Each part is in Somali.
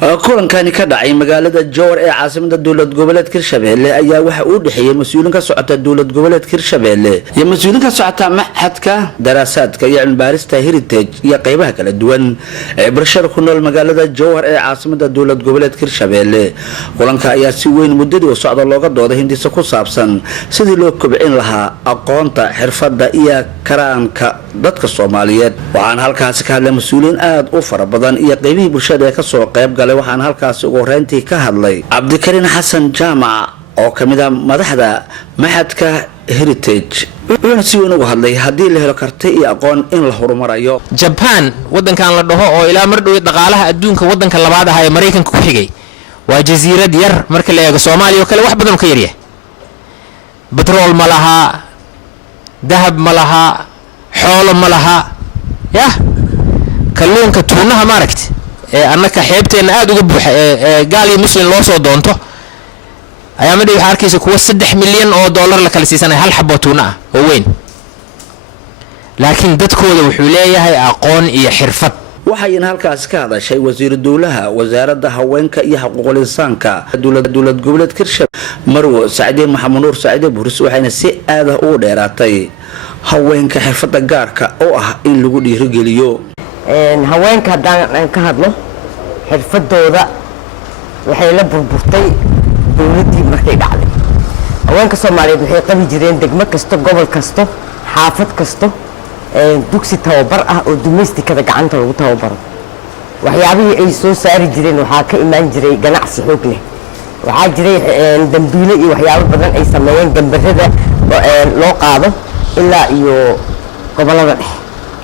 kulankani ka dhacay magaalada Jowhar ee caasimada dawlad goboleedka Hirshabelle ayaa waxa uu dhaxeeyay mas'uuliin ka socota dawlad goboleedka Hirshabelle iyo mas'uuliin ka socota maxadka daraasaadka iyo cilmi baarista Heritage iyo qaybaha kala duwan ee bulshada ku nool magaalada Jowhar ee caasimada dawlad goboleedka Hirshabelle. Kulanka ayaa si weyn muddadii socda looga dooday hindisa ku saabsan sidii loo kobcin lahaa aqoonta, xirfadda iyo karaanka dadka Soomaaliyeed. Waxaan halkaas ka hadlay mas'uuliin aad u fara badan iyo qaybihii bulshada ee ka soo qayb galay. waxaan halkaas ugu horeyntii ka hadlay Cabdikariin Xasan Jaamac oo kamid ah madaxda maxadka Heritage. wuxuu si weyn uga hadlay hadii la helo karti iyo aqoon in la horumariyo. Japan wadankan la dhaho oo ilaa mar dhow dhaqaalaha adduunka wadanka labaad ah ee Mareykanka ku xigay waa jasiirad yar marka la eego Soomaaliya oo kale wax badan ka yaryahay. Petrol ma laha, dahab ma laha, xoolo ma laha, kalluunka tuunaha ma aragti annaka xeebteena aad uga buuxa gaal iyo muslim loo soo doonto ayaa ma dhigay arkaysa kuwa 3 milyan oo dollar la kala siisanay hal xabo tuuna ah oo weyn, laakiin dadkooda wuxuu leeyahay aqoon iyo xirfad. waxayna halkaas ka hadashay wasiir dawlaha wasaaradda haweenka iyo xuquuqul insaanka dawlad goboleedka Hirshabelle Marwo Saciid Maxamed Nuur Saciid Buris waxayna si aad ah u dheeraatay haweenka xirfadda gaarka oo ah in lagu dhiirigeliyo. haweenka hadaan ka hadlo xirfadooda waxay la burburtay dawladii markay dhacday. haweenka Soomaaliyeed waxay qabi jireen degmo kasta, gobol kasta, xaafad kasta dugsi tababar ah oo domesticada gacanta lagu tababaro. waxyaabihii ay soo saari jireen waxaa ka imaan jiray ganacsi xoog leh. waxaa jiray dambiile iyo waxyaabo badan ay sameeyeen gambarada loo qaado ilaa iyo gobolada dhexe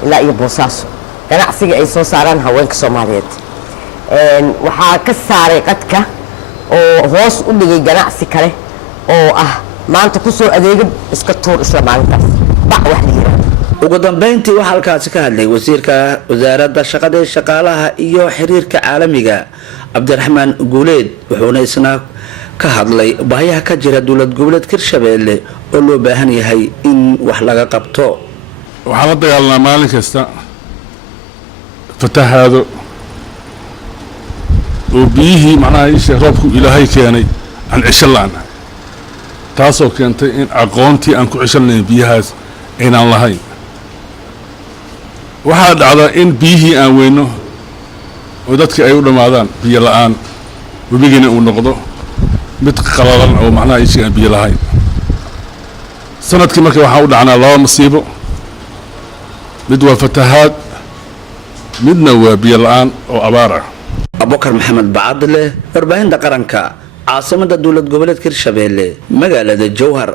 ilaa iyo Boosaaso. ganacsiga ay soo saaraan haweenka Soomaaliyeed waxaa ka saaray qadka oo hoos u dhigay ganacsi kale oo ah maanta ku soo adeega iska tuur isla maalintaas bac wax la yiraahdo. ugu dambeyntii waxa halkaas ka hadlay wasiirka wasaaradda shaqada iyo shaqaalaha iyo xiriirka caalamiga Cabdiraxmaan Guuleed. wuxuuna isna ka hadlay baahiyaha ka jira dawlad goboleedka Hirshabelle oo loo baahan yahay in wax laga qabto. waxaan la dagaalanaa maalin kasta fatahaado oo biyihii macnaha isha roobku ilaahay keenay aan cisho la'aan taasoo keentay in aqoontii aan ku cishan lahayn biyahaas aynaan lahayn. waxaa dhacda in biyihii aan weyno oo dadkii ay u dhammaadaan biyo la'aan, webigiina uu noqdo mid qalalan oo macnaha isha aan biyo lahayn. sanadkii marka waxaan u dhacnaa 2 masiibo, mid waa fatahaad, midna waa biyo la'aan oo abaar ah. Abubakar Maxamed Bacadle, warbaahinta qaranka, caasimada dawlad goboleedka Hirshabelle, magaalada Jowhar.